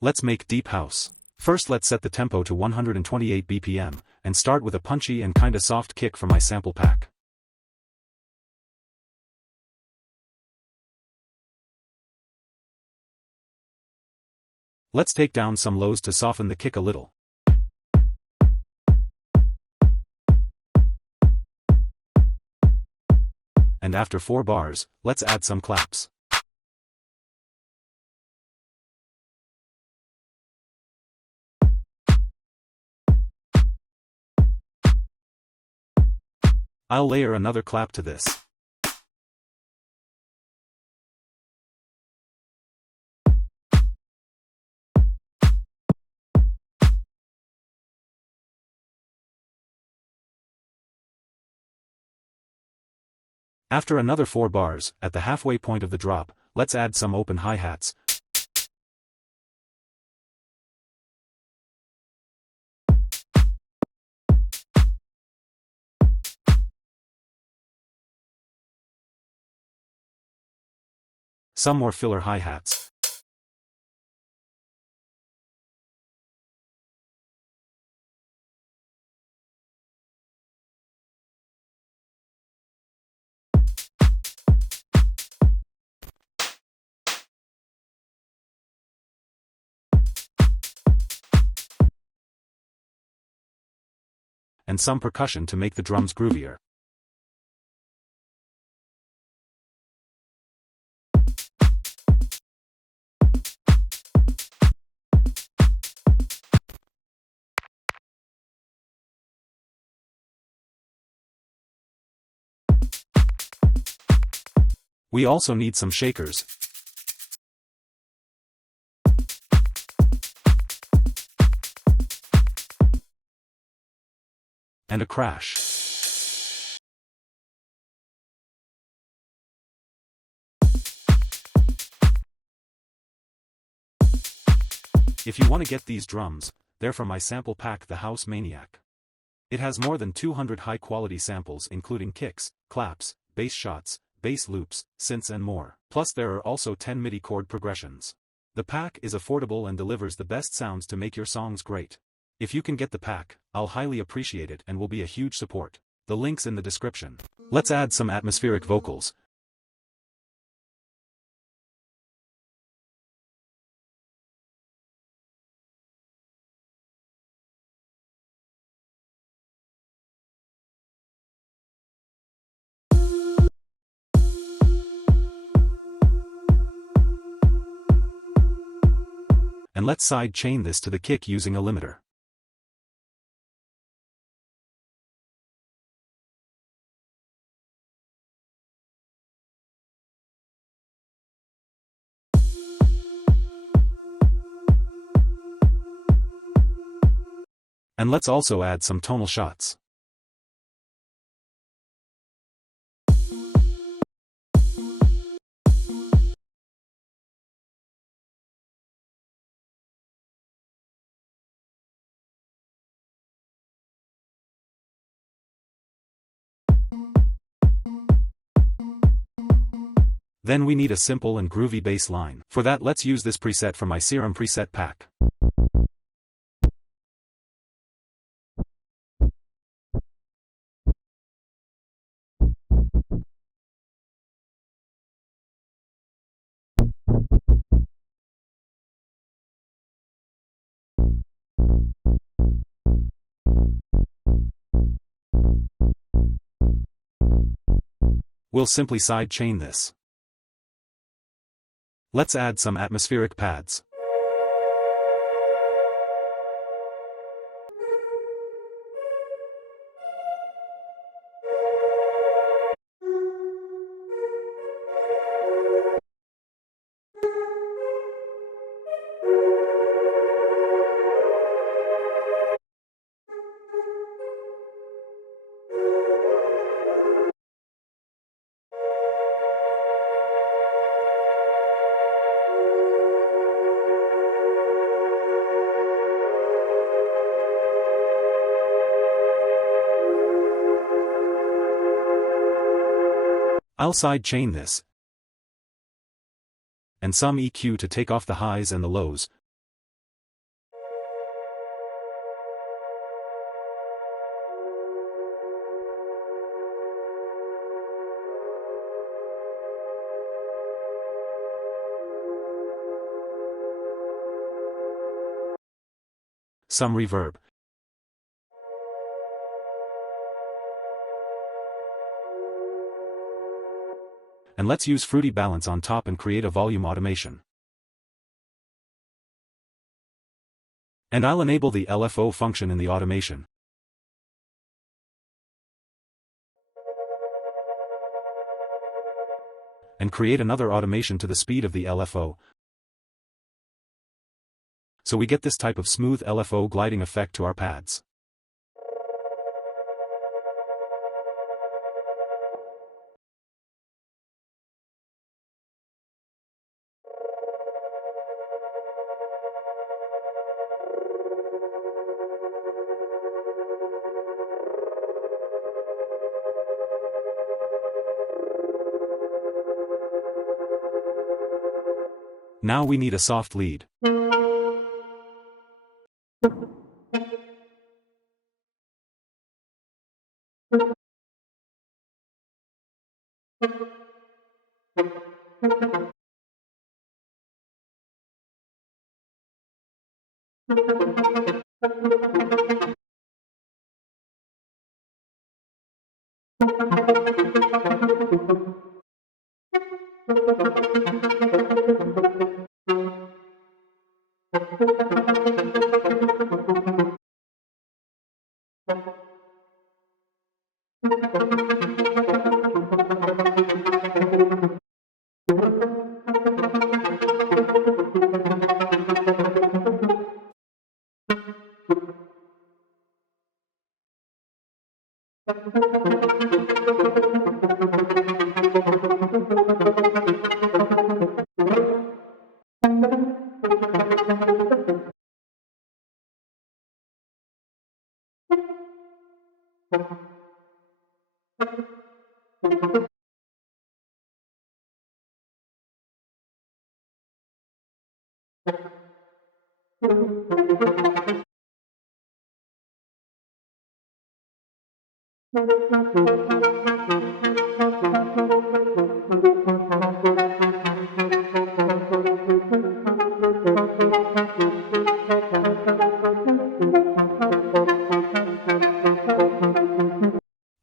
Let's make deep house. First let's set the tempo to 128 BPM, and start with a punchy and kinda soft kick for my sample pack. Let's take down some lows to soften the kick a little. And after 4 bars, let's add some claps. I'll layer another clap to this. After another 4 bars, at the halfway point of the drop, let's add some open hi-hats. Some more filler hi-hats. And some percussion to make the drums groovier. We also need some shakers. And a crash. If you want to get these drums, they're from my sample pack, The House Maniac. It has more than 200 high-quality samples including kicks, claps, bass shots, bass loops, synths and more. Plus there are also 10 MIDI chord progressions. The pack is affordable and delivers the best sounds to make your songs great. If you can get the pack, I'll highly appreciate it and will be a huge support. The link's in the description. Let's add some atmospheric vocals. And let's side chain this to the kick using a limiter. And let's also add some tonal shots. Then we need a simple and groovy bass line. For that let's use this preset from my Serum preset pack. We'll simply side chain this. Let's add some atmospheric pads. I'll side chain this. And some EQ to take off the highs and the lows. some reverb. And let's use Fruity Balance on top and create a volume automation. And I'll enable the LFO function in the automation. And create another automation to the speed of the LFO. So we get this type of smooth LFO gliding effect to our pads. Now we need a soft lead.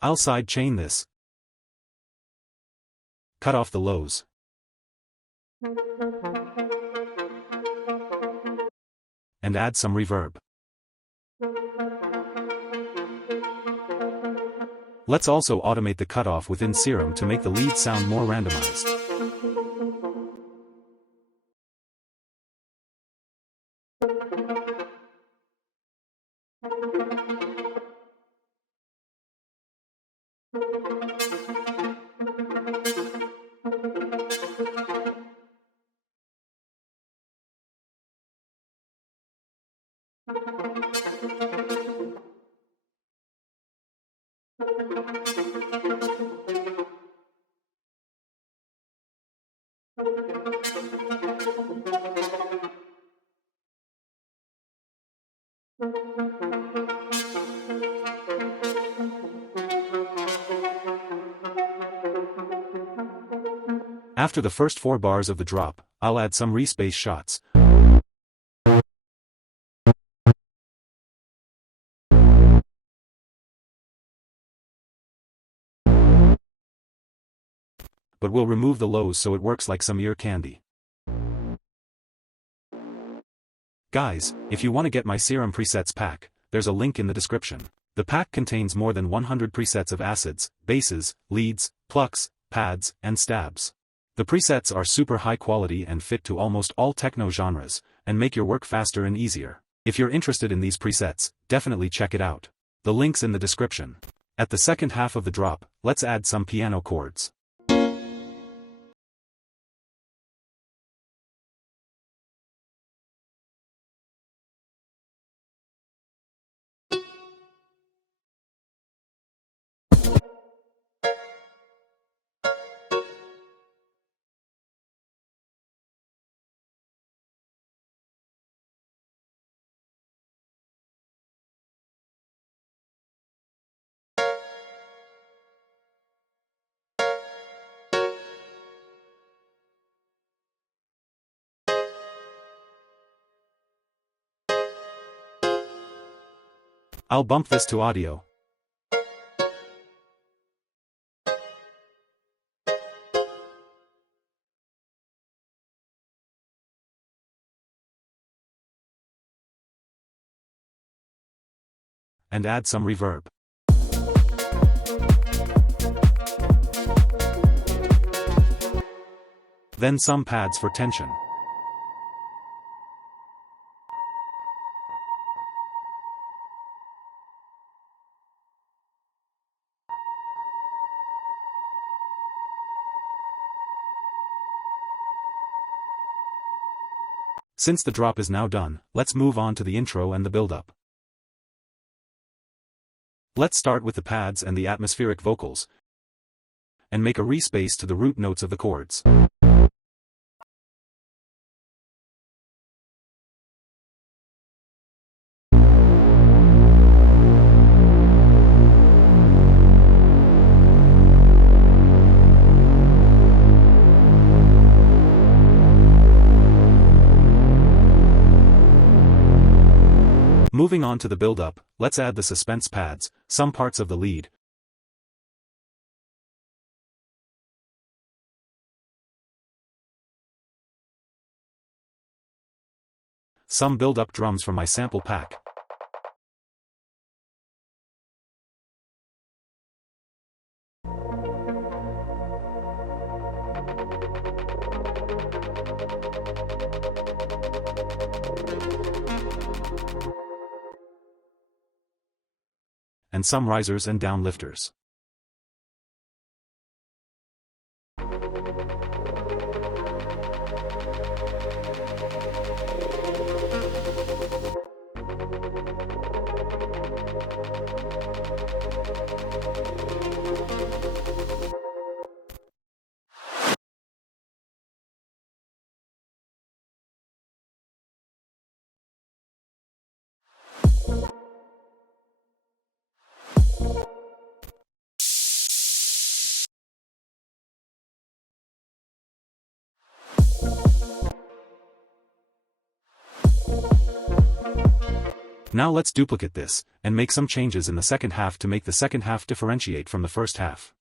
I'll side chain this. Cut off the lows. And add some reverb. Let's also automate the cutoff within Serum to make the lead sound more randomized. After the first 4 bars of the drop, I'll add some Reese bass shots. But we'll remove the lows so it works like some ear candy. Guys, if you want to get my Serum presets pack, there's a link in the description. The pack contains more than 100 presets of acids, bases, leads, plucks, pads, and stabs. The presets are super high quality and fit to almost all techno genres, and make your work faster and easier. If you're interested in these presets, definitely check it out. The link's in the description. At the second half of the drop, let's add some piano chords. I'll bump this to audio. And add some reverb. Then some pads for tension. Since the drop is now done, let's move on to the intro and the build-up. Let's start with the pads and the atmospheric vocals, and make a respace to the root notes of the chords. Moving on to the build-up, let's add the suspense pads, some parts of the lead, some build-up drums from my sample pack, and some risers and downlifters. Now let's duplicate this, and make some changes in the second half to make the second half differentiate from the first half.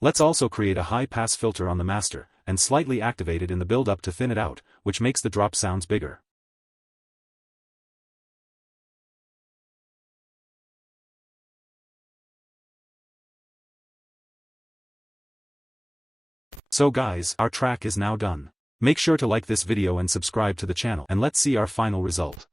Let's also create a high-pass filter on the master, and slightly activate it in the build-up to thin it out, which makes the drop sounds bigger. So guys, our track is now done. Make sure to like this video and subscribe to the channel, and let's see our final result.